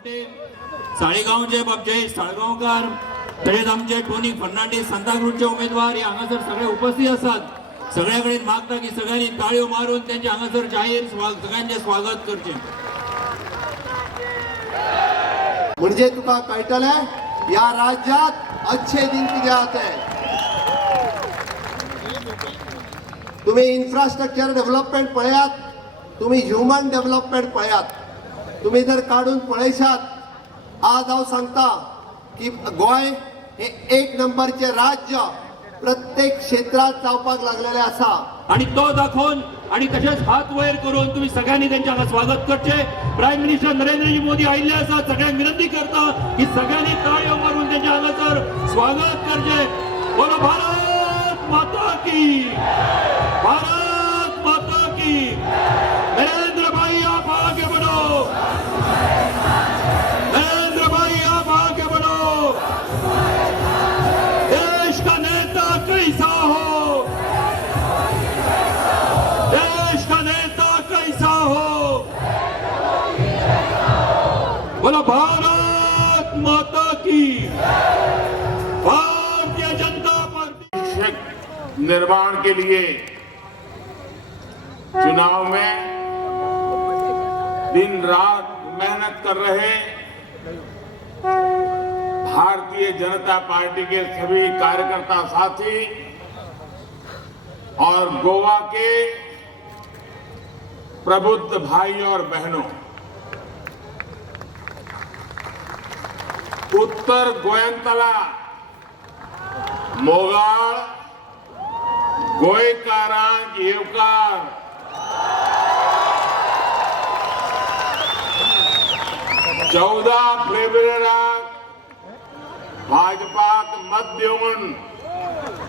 आवटे साळेगावचे बाबचे साळगावकर तसेच आमचे टोनी फर्नांडीस सांताक्रूजचे उमेदवार हे हांगासर सगळे उपस्थित असतात। सगळ्याकडे मागता की सगळ्यांनी ताळयो मारून त्यांचे हांगासर जाहीर सगळ्यांचे स्वागत करचे। म्हणजे तुका कळटलें या राज्यात अच्छे दिन कितें आते। तुम्ही इन्फ्रास्ट्रक्चर डेव्हलपमेंट पळयात, तुम्ही ह्युमन डेव्हलपमेंट पळयात, तुम्ही जर काढून पळयशात आज हांव सांगता की गोंय हे एक नंबरचे राज्य प्रत्येक क्षेत्रात जावपाक लागलेले आसा आणि तो दाखवून आणि तसेच हात वयर करून तुम्ही सगळ्यांनी त्यांचे हांगा स्वागत करचे। प्राईम मिनिस्टर नरेंद्रजी मोदी आयिल्ले आसा, सगळ्यांक विनंती करता की सगळ्यांनी ताळयो मारून त्यांचे हांगासर स्वागत करचे। बोलो भारत माता की, भारत माता की। नरेंद्र भाई आप आगे बढ़ो, नरेंद्र भाई आप आगे बढ़ो। देश का नेता कैसा हो, देश का नेता कैसा हो। बोलो भारत माता की, भारतीय जनता पार्टी। निर्माण के लिए चुनाव में दिन रात मेहनत कर रहे भारतीय जनता पार्टी के सभी कार्यकर्ता साथी और गोवा के प्रबुद्ध भाई और बहनों, उत्तर गोयंतला, मोगाळ, गोयकारांक येवकार, 14 फेब्रुवारीक भाजपाक मत दिवन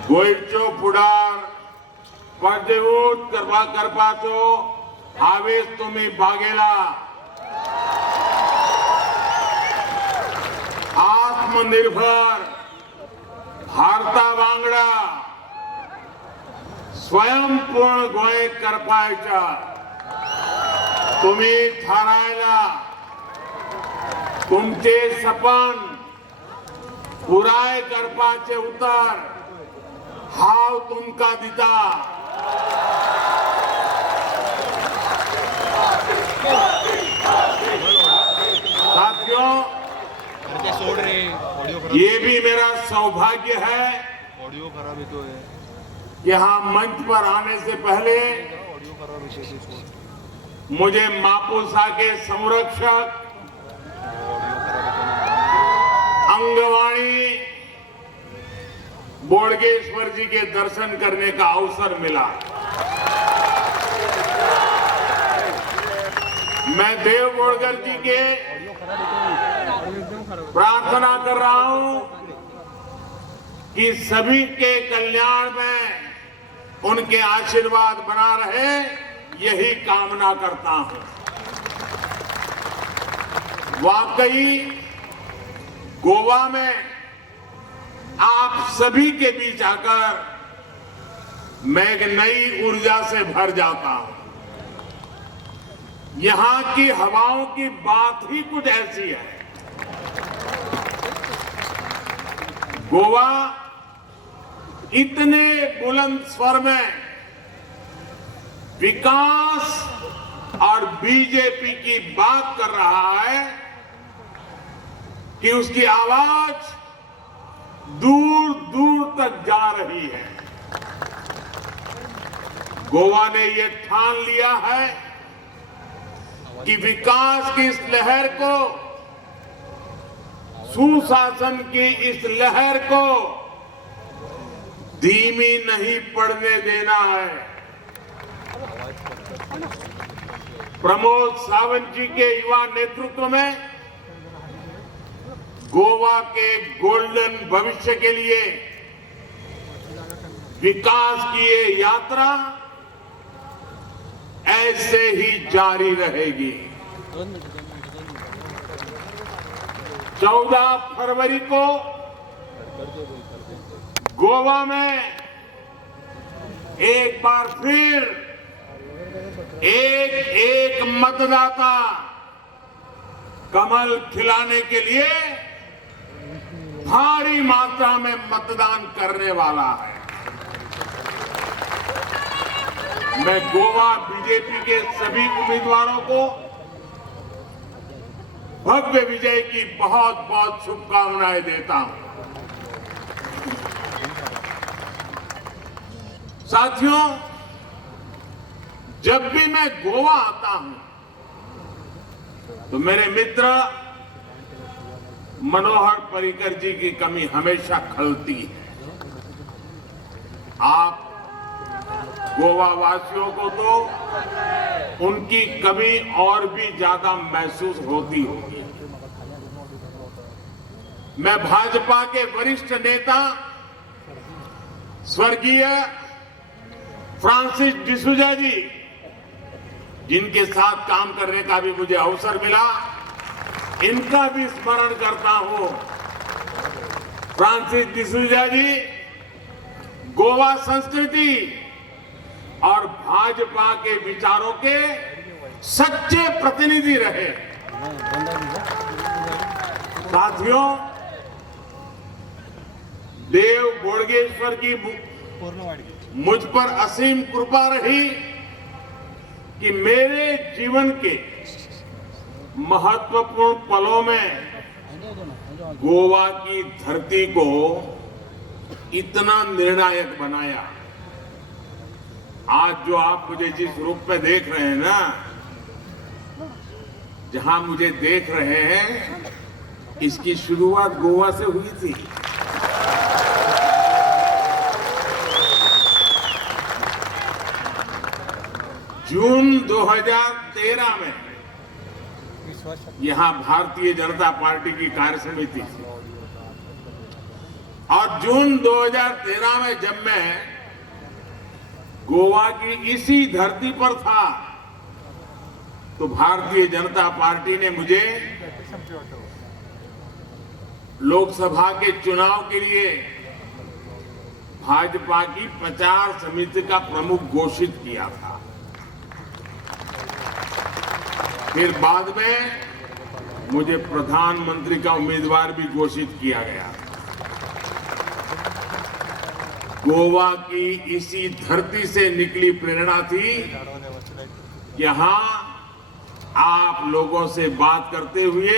गोंयचो फुडार पडजेवूत करपाचो हावेस तुम्ही बागेला। आत्मनिर्भर भारता वांगडा स्वयंपूर्ण गोंय करपाच्या तुम्ही थारायला। तुमचे सपन पुराय करपाचे उतर हाव तुमका दिता। साथियों, ये भी मेरा सौभाग्य है कि यहाँ मंच पर आने से पहले मुझे मापुसा के संरक्षक अंगवाणी बोडगेश्वर जी के दर्शन करने का अवसर मिला। मैं देव बोडगर जी के प्रार्थना कर रहा हूं कि सभी के कल्याण में उनके आशीर्वाद बना रहे, यही कामना करता हूं। वाकई गोवा में आप सभी के बीच आकर मैं एक नई ऊर्जा से भर जाता हूं। यहां की हवाओं की बात ही कुछ ऐसी है। गोवा इतने बुलंद स्वर में विकास और बीजेपी की बात कर रहा है कि उसकी आवाज दूर दूर तक जा रही है। गोवा ने यह ठान लिया है कि विकास की इस लहर को, सुशासन की इस लहर को धीमी नहीं पड़ने देना है। प्रमोद सावंत जी के युवा नेतृत्व में गोवा के गोल्डन भविष्य के लिए विकास की ये यात्रा ऐसे ही जारी रहेगी। 14 फरवरी को गोवा में एक बार फिर एक मतदाता कमल खिलाने के लिए भारी मात्रा में मतदान करने वाला है। मैं गोवा बीजेपी के सभी उम्मीदवारों को भव्य विजय की बहुत बहुत शुभकामनाएं देता हूं। साथियों, जब भी मैं गोवा आता हूं तो मेरे मित्र मनोहर पर्रिकर जी की कमी हमेशा खलती है। आप गोवा वासियों को तो उनकी कमी और भी ज्यादा महसूस होती होगी। मैं भाजपा के वरिष्ठ नेता स्वर्गीय फ्रांसिस डिसूजा जी, जिनके साथ काम करने का भी मुझे अवसर मिला, इनका भी स्मरण करता हूं। फ्रांसिस डिसूजा जी गोवा संस्कृति और भाजपा के विचारों के सच्चे प्रतिनिधि रहे। साथियों, देव बोडगेश्वर की मुझ पर असीम कृपा रही कि मेरे जीवन के महत्वपूर्ण पलों में गोवा की धरती को इतना निर्णायक बनाया। आज जो आप मुझे जिस रूप में देख रहे हैं ना, जहां मुझे देख रहे हैं, इसकी शुरुआत गोवा से हुई थी। जून 2013 में यहां भारतीय जनता पार्टी की कार्य समिति थी और जून 2013 में जब मैं गोवा की इसी धरती पर था तो भारतीय जनता पार्टी ने मुझे लोकसभा के चुनाव के लिए भाजपा की प्रचार समिति का प्रमुख घोषित किया था। फिर बाद में मुझे प्रधानमंत्री का उम्मीदवार भी घोषित किया गया। गोवा की इसी धरती से निकली प्रेरणा थी कि यहां आप लोगों से बात करते हुए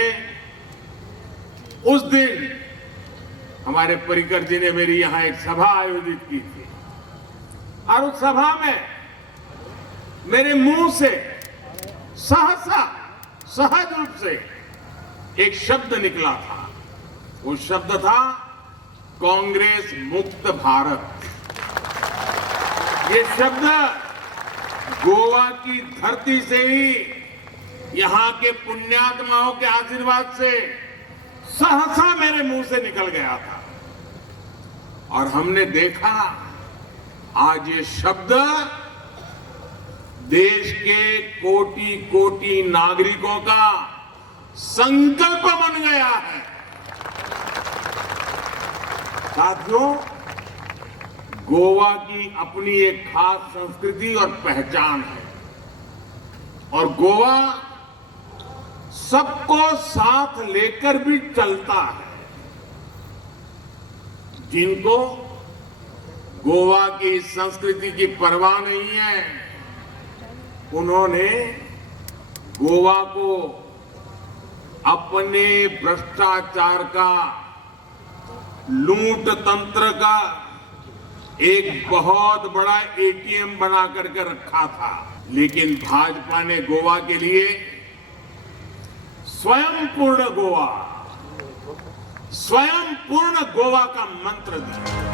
उस दिन हमारे पर्रिकर जी ने मेरी यहां एक सभा आयोजित की थी और उस सभा में मेरे मुंह से सहसा सहज रूप से एक शब्द निकला था। वो शब्द था कांग्रेस मुक्त भारत। ये शब्द गोवा की धरती से ही, यहां के पुण्यात्माओं के आशीर्वाद से सहसा मेरे मुंह से निकल गया था और हमने देखा आज ये शब्द देश के कोटि कोटि नागरिकों का संकल्प बन गया है। साथियों, गोवा की अपनी एक खास संस्कृति और पहचान है और गोवा सबको साथ लेकर भी चलता है। जिनको गोवा की संस्कृति की परवाह नहीं है, उन्होंने गोवा को अपने भ्रष्टाचार का, लूट तंत्र का एक बहुत बड़ा एटीएम बना करके रखा था। लेकिन भाजपा ने गोवा के लिए स्वयं पूर्ण गोवा का मंत्र दिया।